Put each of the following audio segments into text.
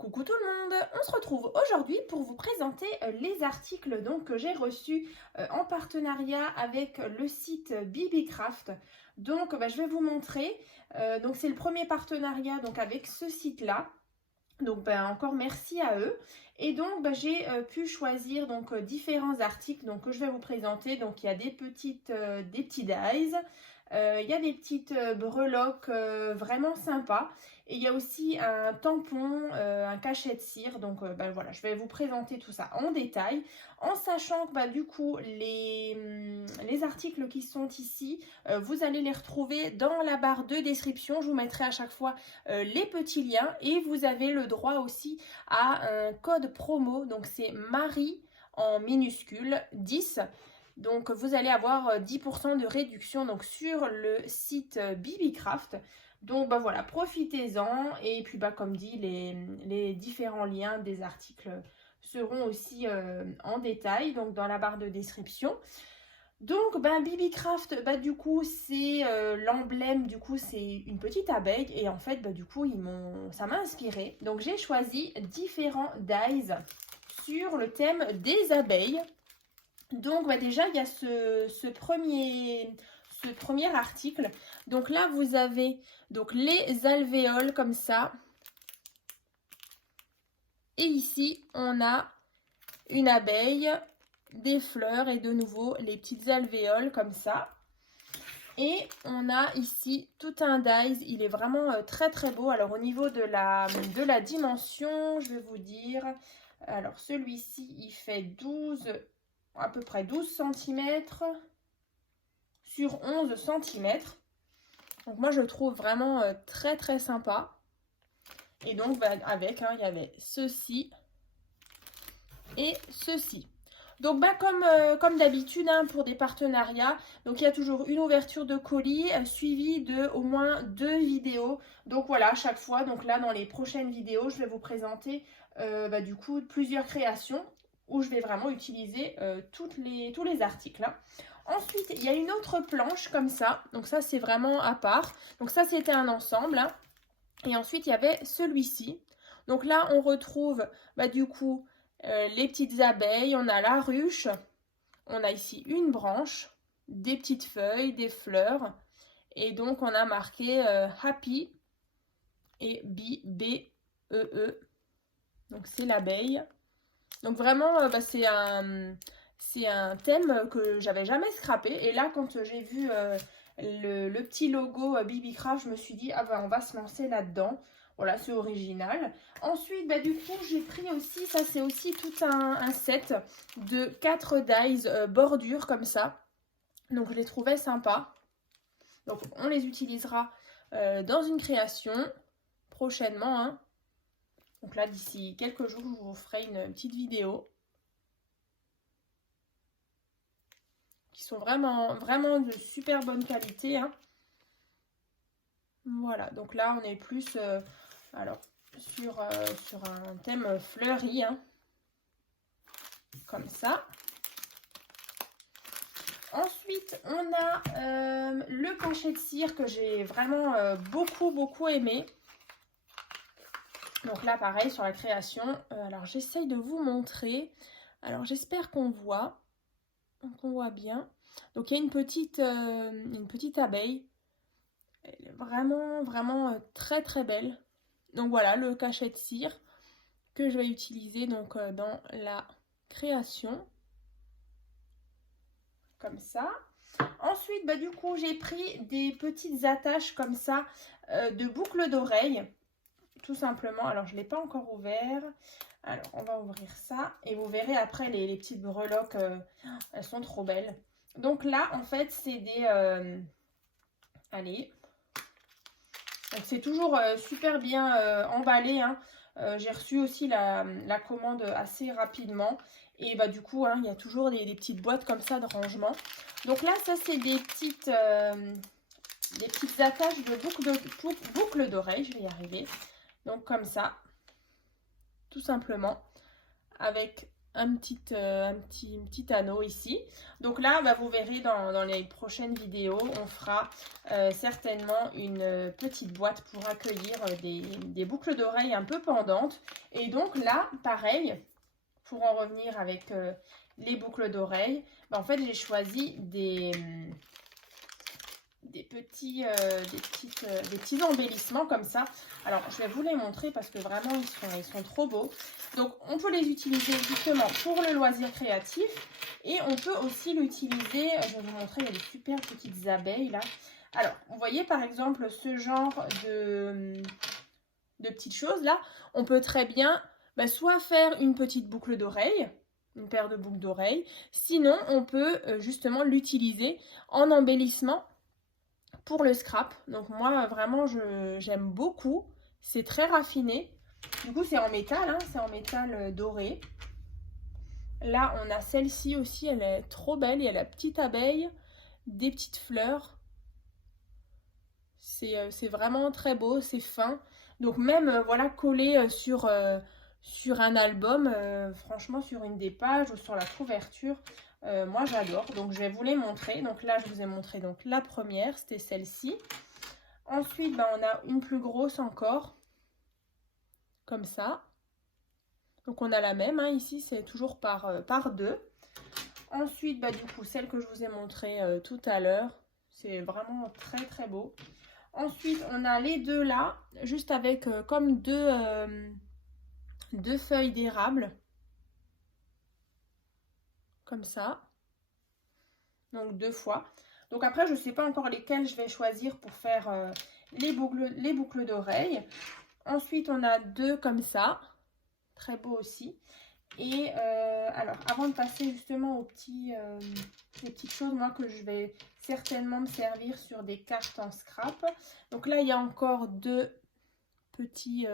Coucou tout le monde, on se retrouve aujourd'hui pour vous présenter les articles que j'ai reçus en partenariat avec le site Bibicraft. Je vais vous montrer, c'est le premier partenariat avec ce site-là. Encore merci à eux. Et j'ai pu choisir différents articles que je vais vous présenter. Donc il y a des petits dies, il y a des petites breloques vraiment sympas. Et il y a aussi un tampon, un cachet de cire. Voilà, je vais vous présenter tout ça en détail. En sachant que du coup, les articles qui sont ici, vous allez les retrouver dans la barre de description. Je vous mettrai à chaque fois les petits liens. Et vous avez le droit aussi à un code promo. Donc c'est Marie en minuscule 10. Donc vous allez avoir 10% de réduction sur le site Bibicraft. Voilà, profitez-en. Et puis comme dit, les différents liens des articles seront aussi en détail dans la barre de description. Bibicraft, du coup, c'est l'emblème, du coup, c'est une petite abeille. Et en fait, du coup, ça m'a inspiré. Donc, j'ai choisi différents dies sur le thème des abeilles. Déjà, il y a ce premier article. Donc là, vous avez les alvéoles comme ça. Et ici, on a une abeille, des fleurs et de nouveau les petites alvéoles comme ça. Et on a ici tout un dies. Il est vraiment très très beau. Alors au niveau de la dimension, je vais vous dire. Alors celui-ci, il fait à peu près 12 cm sur 11 cm. Donc moi je le trouve vraiment très très sympa. Et avec, il y avait ceci et ceci. Comme d'habitude pour des partenariats, il y a toujours une ouverture de colis suivie de au moins 2 vidéos. Donc voilà, à chaque fois, là dans les prochaines vidéos, je vais vous présenter du coup plusieurs créations où je vais vraiment utiliser tous les articles. Ensuite, il y a une autre planche comme ça. Donc ça, c'est vraiment à part. Donc ça, c'était un ensemble. Et ensuite, il y avait celui-ci. Donc là, on retrouve du coup les petites abeilles. On a la ruche. On a ici une branche, des petites feuilles, des fleurs. Et donc, on a marqué Happy et B-E-E. Donc, c'est l'abeille. Donc, vraiment, c'est un thème que j'avais jamais scrappé. Et là, quand j'ai vu le petit logo Bibicraft, je me suis dit, on va se lancer là-dedans. Voilà, c'est original. Ensuite, du coup, j'ai pris aussi, ça c'est aussi tout un set de 4 dies bordure comme ça. Donc, je les trouvais sympas. Donc, on les utilisera dans une création prochainement. Donc là, d'ici quelques jours, je vous ferai une petite vidéo. Qui sont vraiment, vraiment de super bonne qualité. Voilà, donc là, on est plus sur un thème fleuri. Comme ça. Ensuite, on a le cachet de cire que j'ai vraiment beaucoup aimé. Donc là, pareil, sur la création. Alors, j'essaye de vous montrer. Alors, j'espère qu'on voit. Donc, on voit bien. Donc, il y a une petite abeille. Elle est vraiment très très belle. Donc, voilà, le cachet de cire que je vais utiliser dans la création. Comme ça. Ensuite, du coup, j'ai pris des petites attaches comme ça de boucles d'oreilles. Tout simplement. Alors, je ne l'ai pas encore ouvert. Alors, on va ouvrir ça. Et vous verrez après les petites breloques. Elles sont trop belles. Donc là, en fait, c'est des... Allez. Donc, c'est toujours super bien emballé. J'ai reçu aussi la commande assez rapidement. Et du coup, il y a toujours des petites boîtes comme ça de rangement. Donc là, ça, c'est des petites attaches de boucles d'oreilles. Je vais y arriver. Donc comme ça, tout simplement, avec un petit anneau ici. Donc là, vous verrez dans les prochaines vidéos, on fera certainement une petite boîte pour accueillir des boucles d'oreilles un peu pendantes. Et donc là, pareil, pour en revenir avec les boucles d'oreilles, en fait j'ai choisi des petits embellissements comme ça. Alors je vais vous les montrer parce que vraiment ils sont trop beaux. Donc on peut les utiliser justement pour le loisir créatif et on peut aussi l'utiliser, je vais vous montrer, il y a des super petites abeilles là. Alors vous voyez par exemple ce genre de petites choses là, on peut très bien soit faire une petite boucle d'oreille, une paire de boucles d'oreilles, sinon on peut justement l'utiliser en embellissement pour le scrap. Donc moi vraiment j'aime beaucoup, c'est très raffiné. Du coup c'est en métal, hein, c'est en métal doré. Là on a celle-ci aussi, elle est trop belle, il y a la petite abeille, des petites fleurs. C'est vraiment très beau, c'est fin. Donc même voilà collé sur un album, franchement sur une des pages ou sur la couverture, moi j'adore. Donc je vais vous les montrer. Donc là je vous ai montré donc la première, c'était celle-ci. Ensuite on a une plus grosse encore, comme ça. Donc on a la même, hein, ici c'est toujours par deux. Ensuite du coup celle que je vous ai montrée tout à l'heure, c'est vraiment très très beau. Ensuite, on a les deux là, juste avec comme deux feuilles d'érable. Comme ça. Donc 2 fois. Donc après, je ne sais pas encore lesquelles je vais choisir pour faire les boucles d'oreilles. Ensuite, on a 2 comme ça. Très beau aussi. Et alors, avant de passer justement aux les petites choses, moi, que je vais certainement me servir sur des cartes en scrap. Donc là, il y a encore 2 petits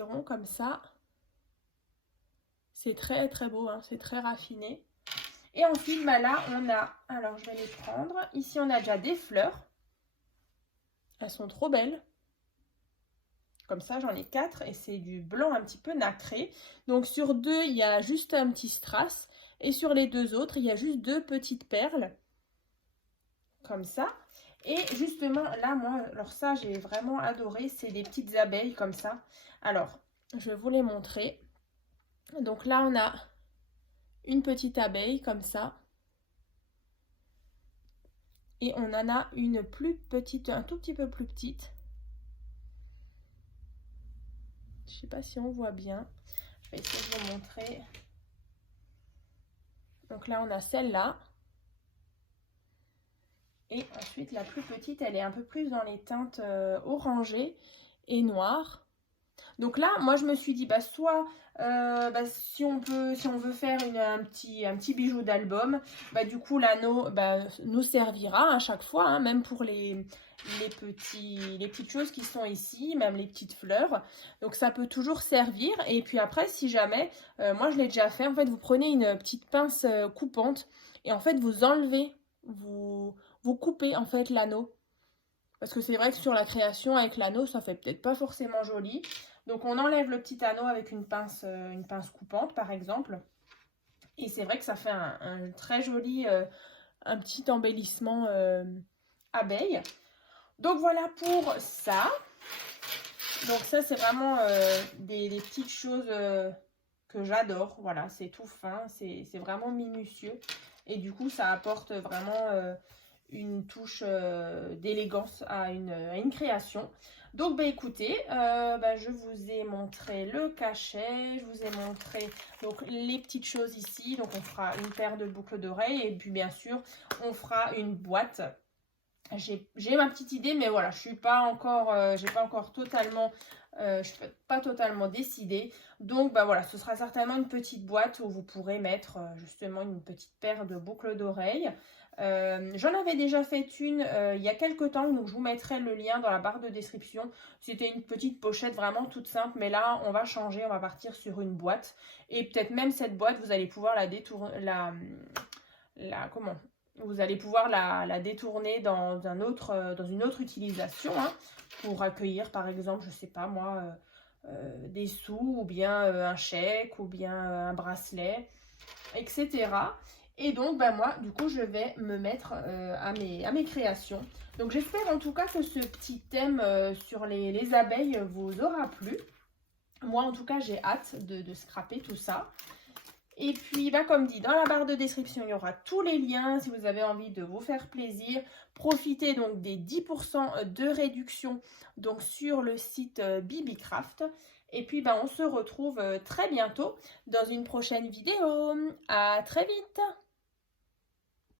ronds comme ça. C'est très très beau, hein, c'est très raffiné. Et ensuite, là, on a, alors je vais les prendre. Ici, on a déjà des fleurs. Elles sont trop belles. Comme ça, j'en ai 4 et c'est du blanc un petit peu nacré. Donc sur 2, il y a juste un petit strass. Et sur les 2 autres, il y a juste 2 petites perles. Comme ça. Et justement, là, moi, alors ça, j'ai vraiment adoré. C'est des petites abeilles comme ça. Alors, je vais vous les montrer. Donc là, on a une petite abeille comme ça. Et on en a une plus petite, un tout petit peu plus petite. Je ne sais pas si on voit bien. Je vais essayer de vous montrer. Donc là, on a celle-là. Et ensuite, la plus petite, elle est un peu plus dans les teintes orangées et noires. Donc là, moi, je me suis dit, soit si on veut faire un petit bijou d'album, du coup, l'anneau nous servira à chaque fois, hein, même pour les petites choses qui sont ici, même les petites fleurs. Donc ça peut toujours servir. Et puis après, si jamais, moi je l'ai déjà fait, en fait, vous prenez une petite pince coupante et en fait, vous enlevez, vous coupez en fait l'anneau. Parce que c'est vrai que sur la création avec l'anneau, ça fait peut-être pas forcément joli. Donc on enlève le petit anneau avec une pince coupante par exemple. Et c'est vrai que ça fait un très joli, un petit embellissement abeille. Donc voilà pour ça. Donc ça c'est vraiment des petites choses que j'adore. Voilà, c'est tout fin, c'est vraiment minutieux. Et du coup ça apporte vraiment une touche d'élégance à une création. Donc écoutez, je vous ai montré le cachet, je vous ai montré donc les petites choses ici. Donc on fera une paire de boucles d'oreilles et puis bien sûr on fera une boîte. J'ai ma petite idée, mais voilà, je suis pas encore, j'ai pas encore totalement, je suis pas totalement décidée. Donc voilà, ce sera certainement une petite boîte où vous pourrez mettre justement une petite paire de boucles d'oreilles. J'en avais déjà fait une il y a quelques temps, donc je vous mettrai le lien dans la barre de description. C'était une petite pochette vraiment toute simple, mais là on va changer, on va partir sur une boîte. Et peut-être même cette boîte, vous allez pouvoir la détourner, vous allez pouvoir la détourner dans une autre utilisation, hein, pour accueillir par exemple, je sais pas moi, des sous ou bien un chèque ou bien un bracelet, etc. Et donc moi du coup je vais me mettre à mes créations. Donc j'espère en tout cas que ce petit thème sur les abeilles vous aura plu. Moi, en tout cas, j'ai hâte de scraper tout ça. Et puis, bah, comme dit, dans la barre de description, il y aura tous les liens si vous avez envie de vous faire plaisir. Profitez donc des 10% de réduction donc, sur le site Bibicraft. Et puis, bah, on se retrouve très bientôt dans une prochaine vidéo. À très vite!